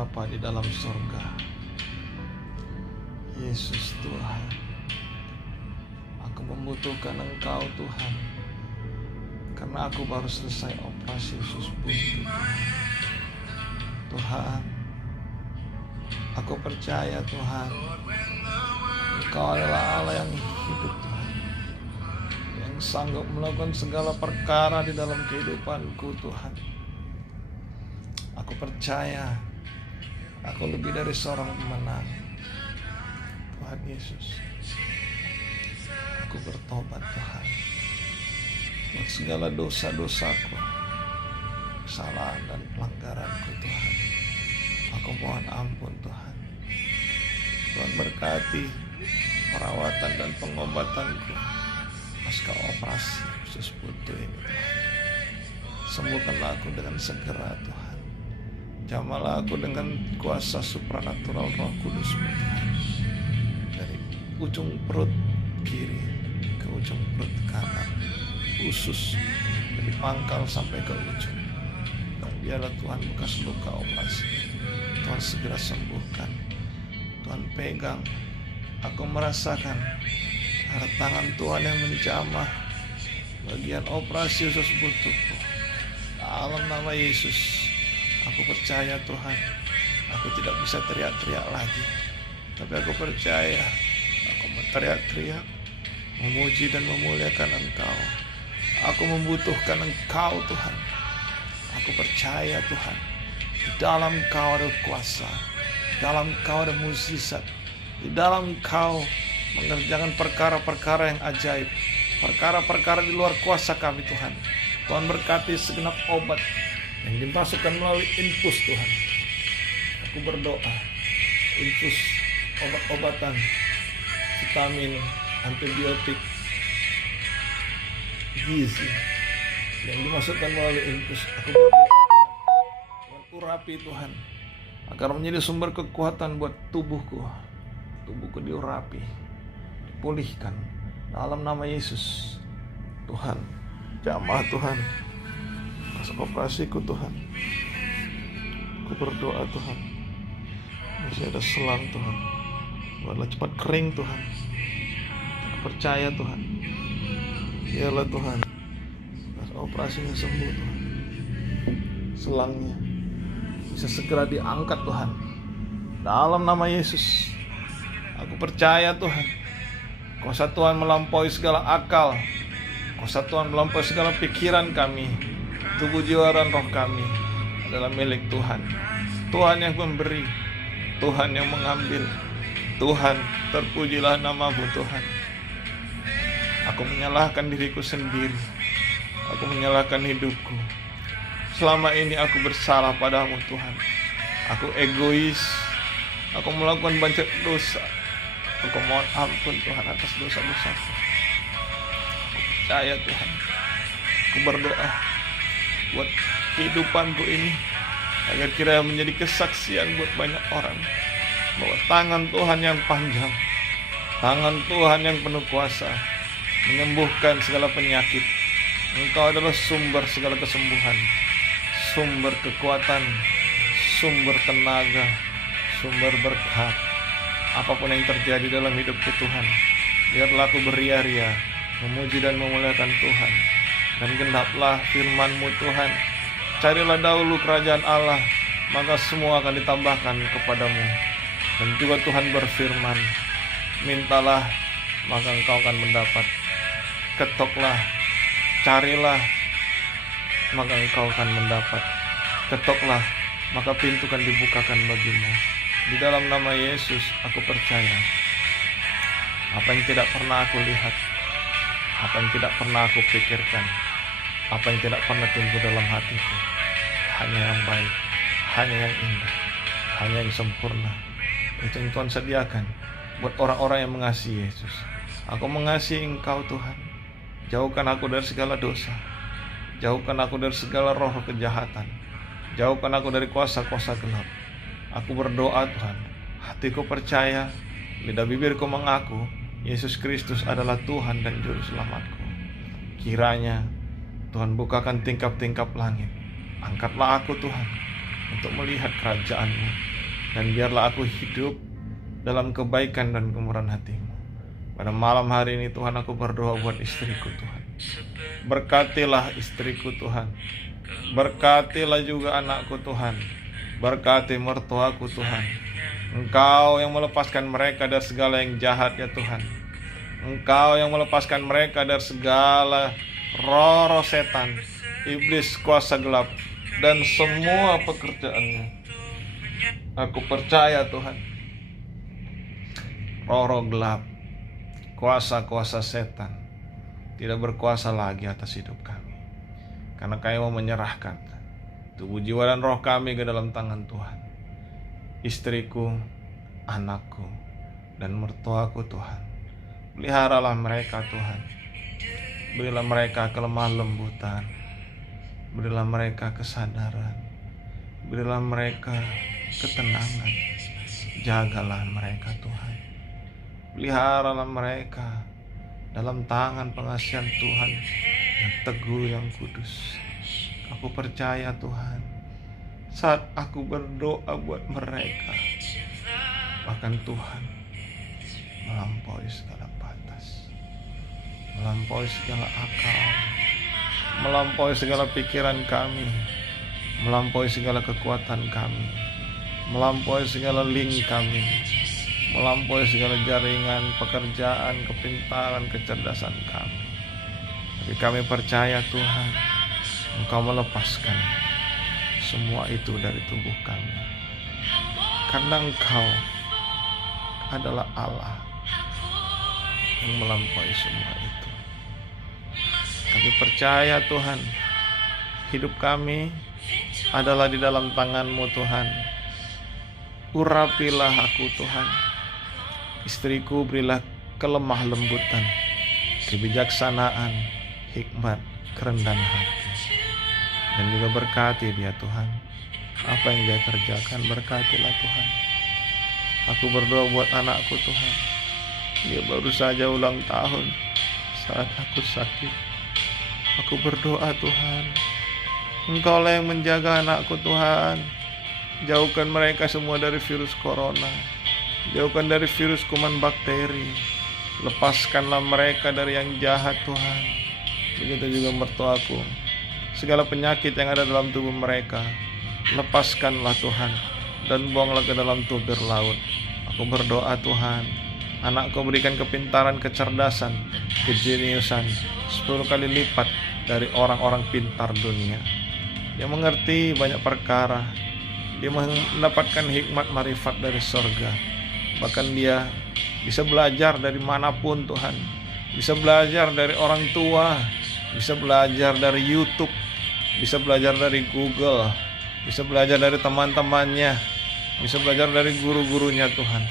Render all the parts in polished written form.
Bapa di dalam surga, Yesus Tuhan, aku membutuhkan Engkau Tuhan, karena aku baru selesai operasi usus buntu. Tuhan, aku percaya Tuhan, Engkau adalah Allah yang hidup Tuhan, yang sanggup melakukan segala perkara di dalam kehidupanku Tuhan. Aku percaya aku lebih dari seorang pemenang. Tuhan Yesus, aku bertobat Tuhan buat segala dosa-dosaku, kesalahan dan pelanggaranku Tuhan. Aku mohon ampun Tuhan. Tuhan berkati perawatan dan pengobatanku pasca operasi usus buntu ini Tuhan. Sembuhkanlah aku dengan segera Tuhan. Jamahlah aku dengan kuasa supranatural Roh Kudus Tuhan. Dari ujung perut kiri ke ujung perut kanan, usus dari pangkal sampai ke ujung. Dan biarlah Tuhan bekas luka operasi Tuhan segera sembuhkan. Tuhan pegang, aku merasakan tangan Tuhan yang menjamah bagian operasi usus buntuku. Dalam nama Yesus, aku percaya Tuhan, aku tidak bisa teriak-teriak lagi, tapi aku percaya aku berteriak-teriak, memuji dan memuliakan Engkau. Aku membutuhkan Engkau Tuhan. Aku percaya Tuhan, di dalam Engkau ada kuasa, di dalam Engkau ada mukjizat, di dalam Engkau mengerjakan perkara-perkara yang ajaib, perkara-perkara di luar kuasa kami Tuhan. Tuhan berkati segenap obat yang dimasukkan melalui infus Tuhan. Aku berdoa, infus obat-obatan, vitamin, antibiotik, gizi yang dimasukkan melalui infus. Aku berdoa Tuhan, urapi Tuhan, agar menjadi sumber kekuatan buat tubuhku. Tubuhku diurapi, dipulihkan dalam nama Yesus. Tuhan, jamah Tuhan atas operasiku Tuhan. Aku berdoa Tuhan, masih ada selang Tuhan, biarlah cepat kering Tuhan. Aku percaya Tuhan, biarlah Tuhan atas operasinya sembuh Tuhan. Selangnya bisa segera diangkat Tuhan, dalam nama Yesus. Aku percaya Tuhan, kuasa Tuhan melampaui segala akal, kuasa Tuhan melampaui segala pikiran kami. Tubuh, jiwa, dan roh kami adalah milik Tuhan. Tuhan yang memberi, Tuhan yang mengambil. Tuhan, terpujilah nama-Mu Tuhan. Aku menyalahkan diriku sendiri, aku menyalahkan hidupku. Selama ini aku bersalah padamu Tuhan. Aku egois, aku melakukan banyak dosa. Aku mohon ampun Tuhan atas dosa-dosaku. Aku percaya Tuhan, aku berdoa buat kehidupanku ini, agar kiranya menjadi kesaksian buat banyak orang bahwa tangan Tuhan yang panjang, tangan Tuhan yang penuh kuasa, menyembuhkan segala penyakit. Engkau adalah sumber segala kesembuhan, sumber kekuatan, sumber tenaga, sumber berkat. Apapun yang terjadi dalam hidupku Tuhan, biarlah aku beria-ria memuji dan memuliakan Tuhan. Dan genaplah firman-Mu Tuhan, carilah dahulu kerajaan Allah, maka semua akan ditambahkan kepadamu. Dan juga Tuhan berfirman, mintalah maka engkau akan mendapat, ketoklah, carilah maka engkau akan mendapat, ketoklah maka pintu akan dibukakan bagimu. Di dalam nama Yesus aku percaya, apa yang tidak pernah aku lihat, apa yang tidak pernah aku pikirkan, apa yang tidak pernah tumbuh dalam hatiku, hanya yang baik, hanya yang indah, hanya yang sempurna. Itu yang Tuhan sediakan buat orang-orang yang mengasihi Yesus. Aku mengasihi Engkau Tuhan. Jauhkan aku dari segala dosa, jauhkan aku dari segala roh kejahatan, jauhkan aku dari kuasa-kuasa gelap. Aku berdoa Tuhan, hatiku percaya, lidah bibirku mengaku Yesus Kristus adalah Tuhan dan Juru Selamatku. Kiranya Tuhan bukakan tingkap-tingkap langit, angkatlah aku Tuhan untuk melihat kerajaan-Mu. Dan biarlah aku hidup dalam kebaikan dan kemurahan hati-Mu. Pada malam hari ini Tuhan, aku berdoa buat istriku Tuhan. Berkatilah istriku Tuhan. Berkatilah juga anakku Tuhan. Berkati mertuaku Tuhan. Engkau yang melepaskan mereka dari segala yang jahat ya Tuhan. Engkau yang melepaskan mereka dari segala roh-roh setan, iblis, kuasa gelap, dan semua pekerjaannya. Aku percaya Tuhan, roh-roh gelap, kuasa-kuasa setan tidak berkuasa lagi atas hidup kami, karena Kami mau menyerahkan tubuh, jiwa, dan roh kami ke dalam tangan Tuhan. Istriku, anakku, dan mertuaku Tuhan, peliharalah mereka Tuhan. Berilah mereka kelemah lembutan, berilah mereka kesadaran, berilah mereka ketenangan. Jagalah mereka Tuhan. Peliharalah mereka dalam tangan pengasihan Tuhan yang teguh, yang kudus. Aku percaya Tuhan, saat aku berdoa buat mereka, bahkan Tuhan melampaui segala batas, melampaui segala akal, melampaui segala pikiran kami, melampaui segala kekuatan kami, melampaui segala link kami, melampaui segala jaringan, pekerjaan, kepintaran, kecerdasan kami. Tapi kami percaya Tuhan, Engkau melepaskan semua itu dari tubuh kami, karena Engkau adalah Allah yang melampaui semua itu. Kami percaya Tuhan, hidup kami adalah di dalam tangan-Mu Tuhan. Urapilah aku Tuhan. Istriku berilah kelemah lembutan, kebijaksanaan, hikmat, kerendahan hati. Dan juga berkati dia Tuhan. Apa yang dia kerjakan, berkatilah Tuhan. Aku berdoa buat anakku Tuhan. Dia baru saja ulang tahun saat aku sakit. Aku berdoa Tuhan, Engkaulah yang menjaga anakku Tuhan. Jauhkan mereka semua dari virus corona, jauhkan dari virus kuman bakteri. Lepaskanlah mereka dari yang jahat Tuhan. Begitu juga mertuaku, segala penyakit yang ada dalam tubuh mereka, lepaskanlah Tuhan, dan buanglah ke dalam tubir laut. Aku berdoa Tuhan, anakku berikan kepintaran, kecerdasan, kejeniusan 10 kali lipat dari orang-orang pintar dunia. Dia mengerti banyak perkara. Dia mendapatkan hikmat marifat dari sorga. Bahkan dia bisa belajar dari manapun Tuhan. Bisa belajar dari orang tua, bisa belajar dari YouTube, bisa belajar dari Google, bisa belajar dari teman-temannya, bisa belajar dari guru-gurunya Tuhan.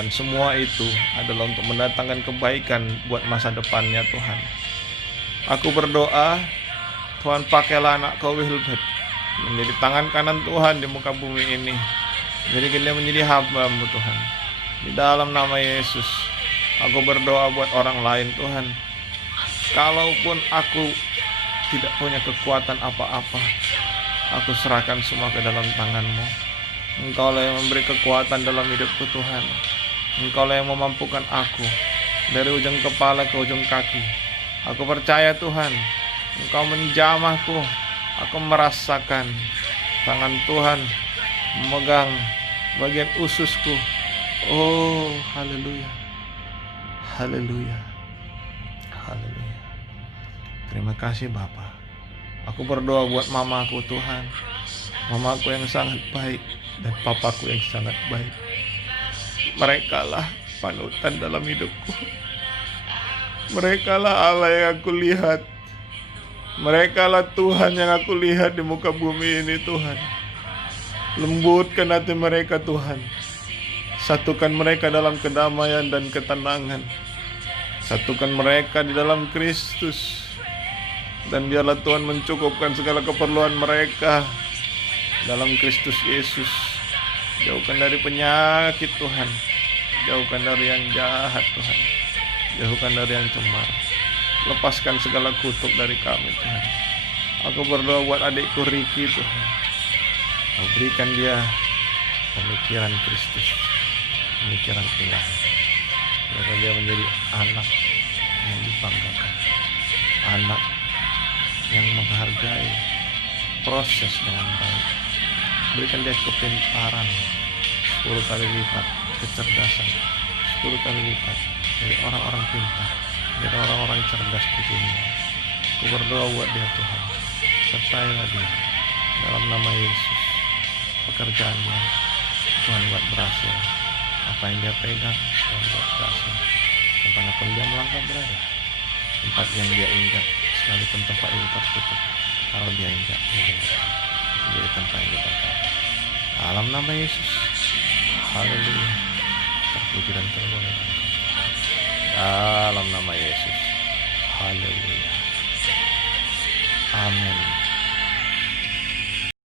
Dan semua itu adalah untuk mendatangkan kebaikan buat masa depannya Tuhan. Aku berdoa, Tuhan pakailah anak Kau Wilbert menjadi tangan kanan Tuhan di muka bumi ini. Jadikan dia menjadi hamba-Mu Tuhan. Di dalam nama Yesus, aku berdoa buat orang lain Tuhan. Kalaupun aku tidak punya kekuatan apa-apa, aku serahkan semua ke dalam tangan-Mu. Engkaulah yang memberi kekuatan dalam hidupku Tuhan. Engkaulah yang memampukan aku dari ujung kepala ke ujung kaki. Aku percaya Tuhan, Engkau menjamahku. Aku merasakan tangan Tuhan memegang bagian ususku. Oh, haleluya, haleluya, haleluya. Terima kasih Bapa. Aku berdoa buat mamaku Tuhan, mamaku yang sangat baik dan papaku yang sangat baik. Merekalah panutan dalam hidupku. Merekalah Allah yang aku lihat. Merekalah Tuhan yang aku lihat di muka bumi ini Tuhan. Lembutkan hati mereka Tuhan. Satukan mereka dalam kedamaian dan ketenangan. Satukan mereka di dalam Kristus. Dan biarlah Tuhan mencukupkan segala keperluan mereka dalam Kristus Yesus. Jauhkan dari penyakit Tuhan. Jauhkan dari yang jahat Tuhan. Jauhkan dari yang cemar. Lepaskan segala kutuk dari kami Tuhan. Aku berdoa buat adikku Ricky Tuhan. Kau berikan dia pemikiran Kristus, pemikiran ilahi. Biarlah dia menjadi anak yang dibanggakan, anak yang menghargai proses dengan baik. Berikan dia kepintaran 10 kali lipat, kecerdasan 10 kali lipat dari orang-orang pintar, dari orang-orang cerdas di dunia. Aku berdoa buat dia Tuhan, sertailah dia dalam nama Yesus. Pekerjaannya Tuhan buat berhasil, apa yang dia pegang Tuhan buat berhasil. Kemanapun dia melangkah berada, tempat yang dia injak, sekalipun tempat itu tertutup, kalau dia injak dia menjadi tempat yang diberkati. Dalam nama Yesus, haleluya, terpuji dan termulia dalam nama Yesus, haleluya, amin.